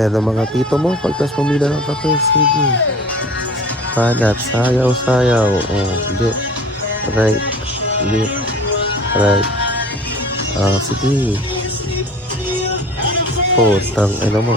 Ayan ang mga tito mo. Pagtas pumila ng kape. Sige. Hanat. Sayaw, sayaw. Oh, hindi. Right. Left. Right. Sige. Putang ina mo.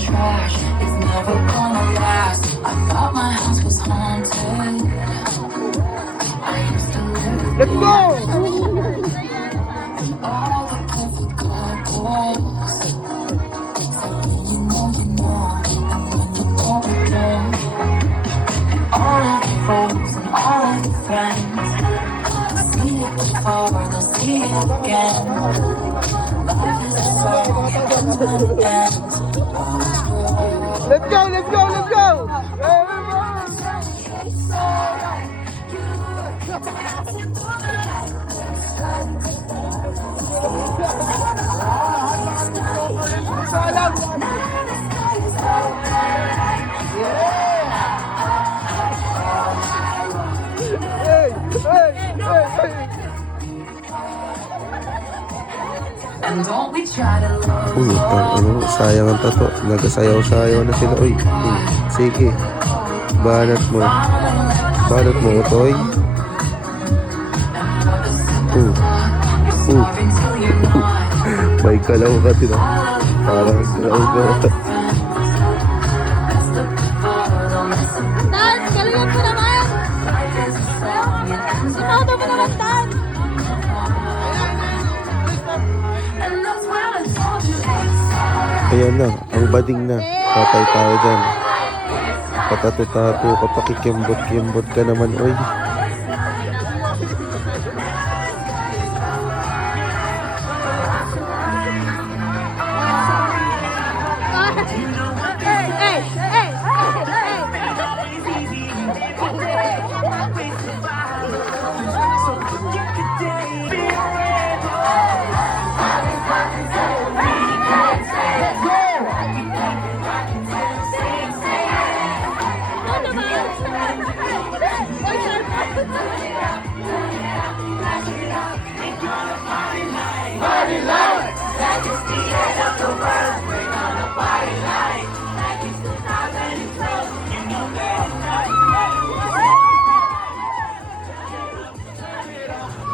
Trash, it's never gonna last. I thought my house was haunted. I used to live. Let's go! All the perfect couples. You know, and when you don't again. All of the folks and all of the friends. See it before, they'll see it again. Life is a song that never ends. Let's go, let's go, let's go! And don't we try to love. Sayang ang tato. Nagasayaw-sayaw na sila. Uy, sige. Banat mo. Banat mo, Otoy. May kalaw ka sila. Parang kalaw ka. Dan, galingan mo naman! Sumoto mo naman, Dan! Ayan na, ang bading na. Patay tayo dyan. Patato-tato, kapakikimbot-kimbot ka naman, oy.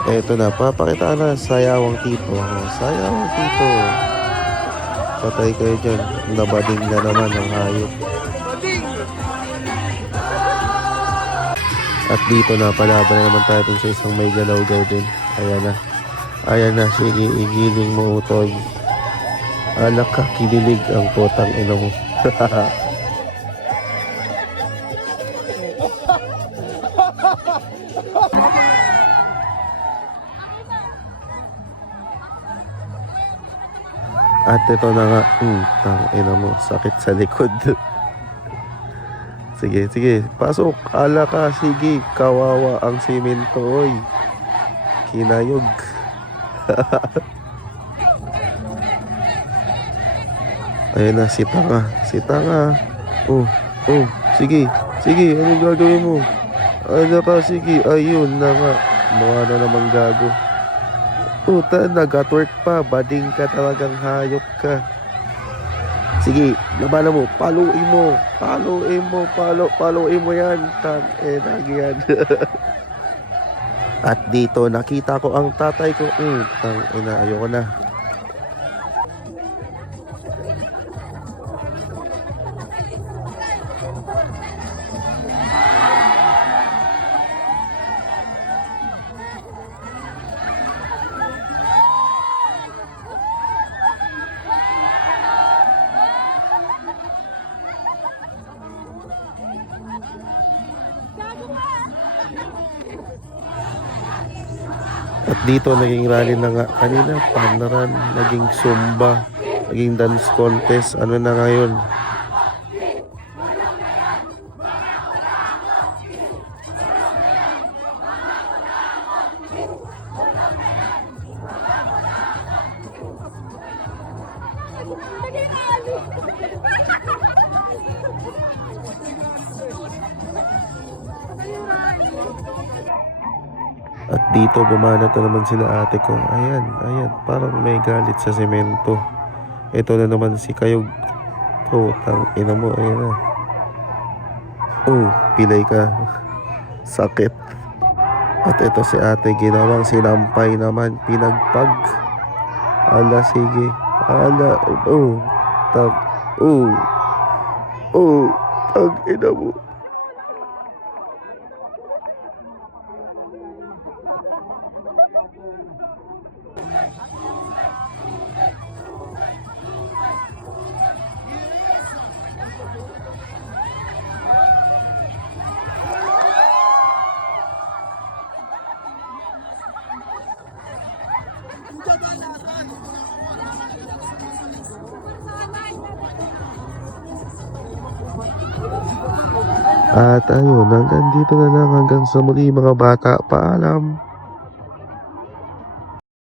Eto na, papakita na sayawang tito. Sayawang tito. Patay kayo dyan. Nabading na naman ang hayop. At dito na, palaban na naman tayo sa isang may galaw-gaw din. Ayan na. Ayan na, sige, igiling mo, Utoy. Alak ka, kinilig ang potang ina mo. At ito na nga, tangina mo, sakit sa likod. Sige, sige, pasok, ala ka, sige, kawawa ang simento, oy. Kinayog. Ayan na, si tanga. Sige, anong gagawin mo? Ala ka, sige, ayun na nga, mga na namang gago. Puta, nag-atwork pa. Bading ka talagang hayop ka. Sige, labanan mo. Paluin mo yan. Tang-enag yan. At dito, nakita ko ang tatay ko. Tang-ena, ayoko na. Gago ka! At dito naging rally na nga kanina, fun run, naging zumba, naging dance contest, ano na ngayon. At dito bumanat na naman sila ate ko. Ayan, ayan, parang may galit sa semento. Ito na naman si Kayog. Tang ina mo, ayan na. Oh, pilay ka. Sakit. At ito si ate, ginawang sinampay naman, pinagpag. Ala, sige. Ala, oh, tag, oh, tag ina mo. At ayun, hanggang dito na lang, hanggang sa muli mga bata. Paalam.